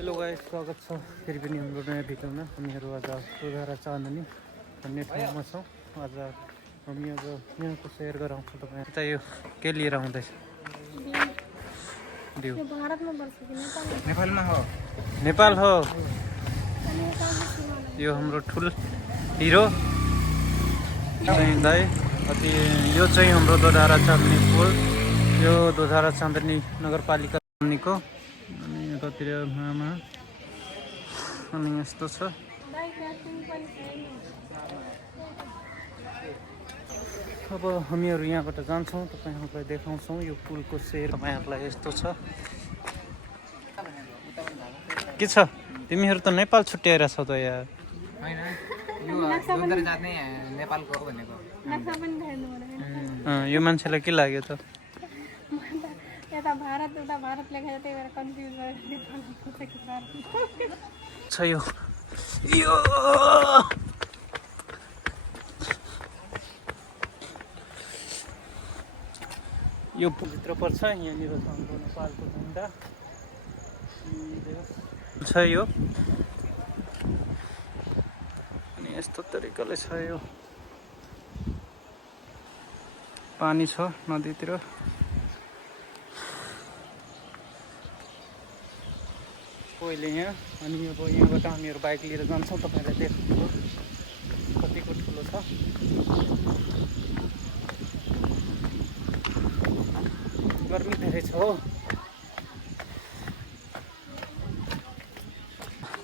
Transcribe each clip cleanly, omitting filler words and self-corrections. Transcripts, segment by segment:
Hello guys, स्वागत छ फेरि पनि हाम्रो नयाँ भिडियोमा। हामीहरू आज दोधारा चाँदनी भन्ने ठाउँमा छौँ। आज हामी आज यहाँको सेयर गराउँछौँ तपाईँ। यता यो के लिएर आउँदैछ? दिउ भारतमा पर्छ कि नेपालमा हो? नेपाल हो। यो हाम्रो ठुल हिरो चाहिँ दाइ। अति यो चाहिँ हाम्रो दोधारा चाँदनी पुल। यो दोधारा चाँदनी नगरपालिका को अनि यतातिर मामा अनि यस्तो छ। अब हामीहरू यहाँबाट जान्छौँ, तपाईँहरूलाई देखाउँछौँ यो पुलको सेयर। तपाईँहरूलाई यस्तो छ। के छ तिमीहरू त नेपाल छुट्याएर छौ त यार। यो मान्छेलाई के लाग्यो त? भारत उता भारत लेखा त्यही भएर कन्फ्युज छ यो यो भित्र पर्छ। यहाँनिर छ हाम्रो नेपालको झन्डा छ यो। अनि यस्तो तरिकाले छ यो। पानी छ नदीतिर। पहिले यहाँ अनि अब यहाँबाट हामीहरू बाइक लिएर जान्छौँ। तपाईँलाई देख्नु कतिको ठुलो छ। गर्मी धेरै छ हो।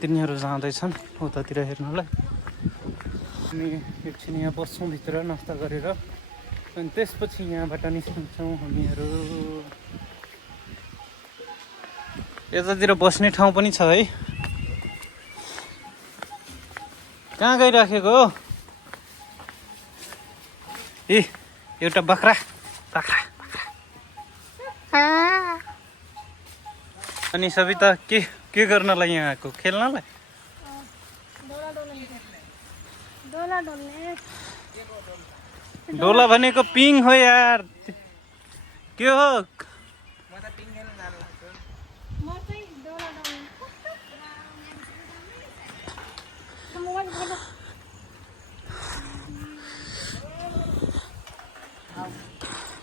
तिनीहरू जाँदैछन् उतातिर हेर्नलाई। अनि एकछिन यहाँ बस्छौँ भित्र नास्ता गरेर। अनि त्यसपछि यहाँबाट निस्किन्छौँ हामीहरू। यतातिर बस्ने ठाउँ पनि छ है। कहाँ गइराखेको हो? ए एउटा बाख्रा बाख्रा अनि सविता के गर्नलाई यहाँ आएको? खेल्नलाई? डोला भनेको पिङ हो यार। के हो?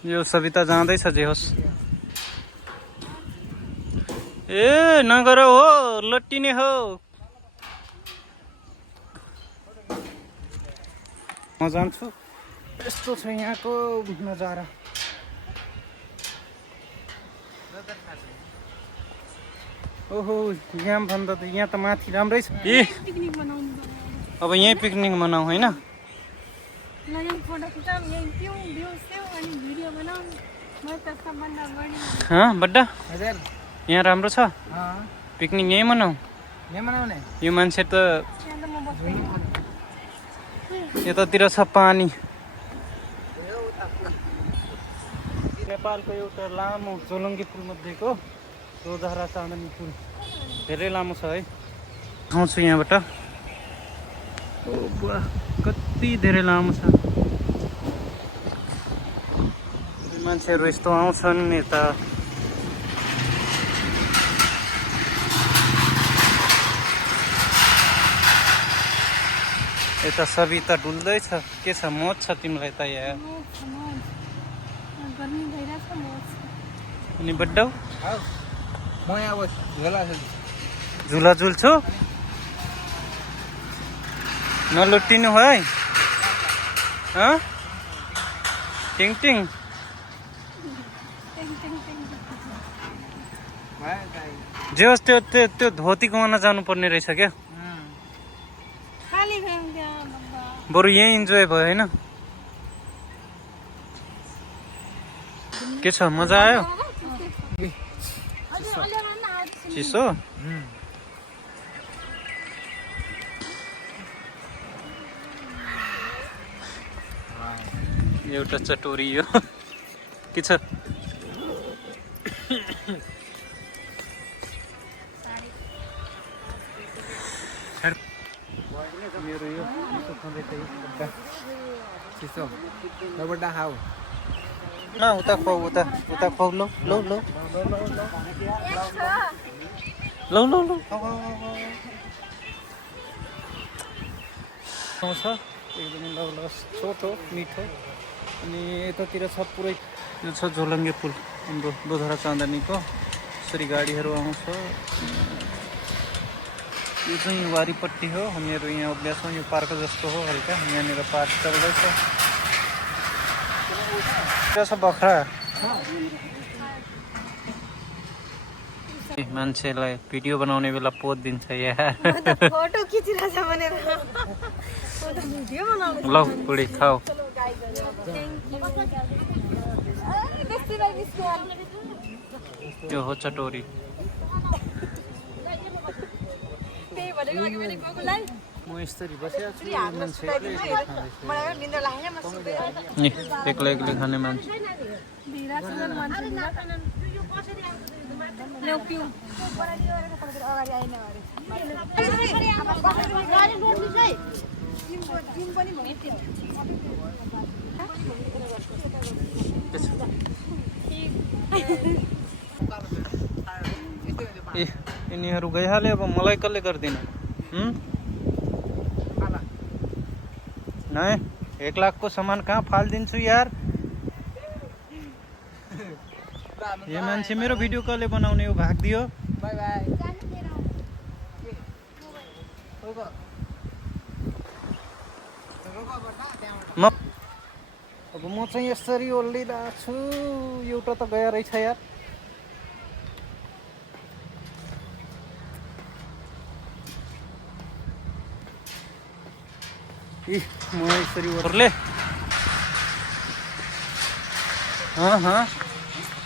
यो सविता जाँदैछ जे होस्। ए नगर हो, लट्टिने हो। म जान्छु। यस्तो छ यहाँको नजारा। ओहो यहाँ भन्दा त यहाँ त माथि राम्रै छ। ए अब यहीँ पिकनिक मनाऊ होइन? बड्डा यहाँ राम्रो छ। पिकनिक यहीँ मनाऊ। यो मान्छे त यतातिर छ पानी। नेपालको एउटा लामो जोलङ्गी पुल मध्येको दोधारा चाँदनी पुल धेरै लामो छ है। आउँछु यहाँबाट। ओ बुवा कति धेरै लामो छ। मान्छेहरू यस्तो आउँछन् यता। यता सविता डुल्दैछ। के छ मोज छ तिमीलाई त यहाँ? अनि बड्डा झुला झुल्छु नलुट्टिनु है। टिङ टिङ जे होस् त्यो धोती घुमाउन जानुपर्ने रहेछ क्या। बरु यहीँ इन्जोय भयो होइन? के छ मजा आयो? चिसो एउटा चटोरी यो के छ? मेरो यो चिसो खाँदै चिसो बड्डा खाऊ न। उता खुवाऊ उता खुवाऊ। लो लो लो लौ लौ लौ आउँछ एकदमै लगलग छोटो मिठो अनि यतातिर छ पुरै यो छ झोलङ्गे पुल हाम्रो दोधरा चाँदनीको यसरी गाडीहरू आउँछ यो चाहिँ वारीपट्टि हो हामीहरू यहाँ उभिया छौँ यो पार्क जस्तो हो हल्का यहाँनिर पार्क चल्दैछ छ बख्रा मान्छेलाई भिडियो बनाउने बेला पोज दिन्छ यहाँ फोटो खिचिरहेछ भनेर भिडियो बनाउनु ल बुढी खाऊ त्यो हो चटोरी त्यही भनेको अघि मैले गोकुलाई म यस्तरी बसेको छु मान्छे मलाई निन्द्रा लाग्यो म सुत्दै एक्लै एक्लै खाने मान्छे धिरासँग मान्छे ल्याउ पिउ अगाडि आइन ए यिनीहरू गइहाले अब मलाई कसले गर्दिन नै 1 लाखको सामान कहाँ फालिदिन्छु यार यो मान्छे मेरो भिडियो कसले बनाउने हो भागिदियो बाई बाई अब म चाहिँ यसरी ओल्लिरहेको छु एउटा त गया रहेछ यार इ म यसरी ओर्ले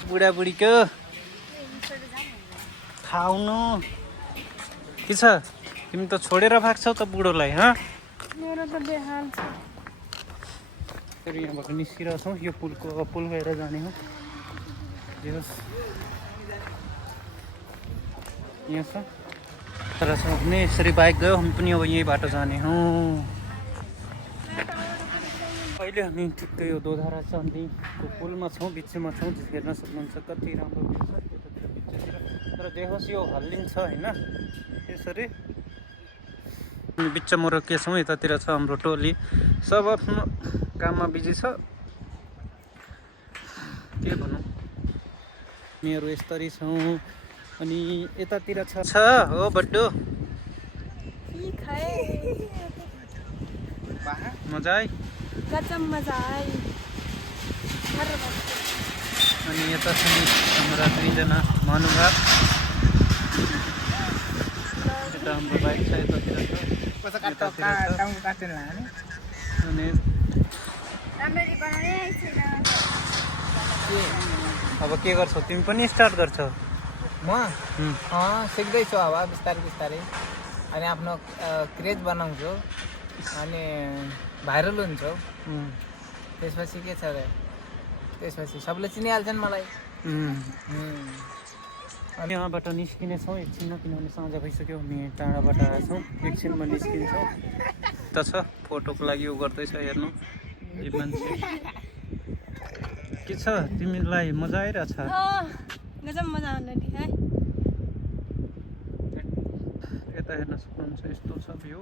बुढाबुढीको खाउनु के छ तिमी त छोडेर भाग्छौ त बुढोलाई मेरो त बेहाल छ फेरि यहाँबाट निस्किरहेको छौँ यो पुल गएर जाने हो यहाँ छ तर पनि यसरी बाइक गयो हामी पनि अब यही बाटो जाने हौ अहिले हामी ठिक्कै यो दोधारा चाँदनीको पुलमा छौँ बिचमा छौँ हेर्न सक्नुहुन्छ कति राम्रो भ्यू छ यतातिर बिचतिर तर देखोस् यो हल्लिन्छ होइन यसरी बिचमा रोकिएछौँ यतातिर छ हाम्रो टोली सब आफ्नो काममा बिजी छ के भनौँ हामीहरू यसरी छौँ अनि यतातिर छ हो बड्डो मजा आयो गजब मजा आयो अनि यता छन् हाम्रा 2 जना महानुभाव यता हाम्रो बाइक छ यतातिर छ अनि अब के गर्छौ तिमी पनि स्टार्ट गर्छौ म सिक्दैछु अब बिस्तारै बिस्तारै अनि आफ्नो क्रेज बनाउँछु अनि भाइरल हुन्छौ त्यसपछि के छ र त्यसपछि सबले चिनिहाल्छन् मलाई अनि यहाँबाट निस्किने छौँ एकछिनमा किनभने साँझ भइसक्यो हामी टाढाबाट आएका छौँ एकछिनमा निस्किन्छौँ त छ फोटोको लागि उ गर्दैछ हेर्नु यो मान्छे के छ तिमीलाई मजा आइरहेछ गजब मजा आउने है यता हेर्न सक्नुहुन्छ यस्तो छ भ्यू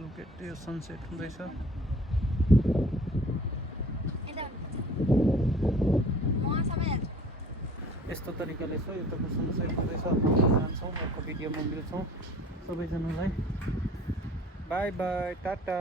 लुकेट यो सनसेट हुँदैछ यस्तो तरिकाले छ यो तपाईँ सनसेट हुँदैछ जान्छौँ अर्को भिडियोमा मिल्छौँ सबैजनालाई बाई बाई टाटा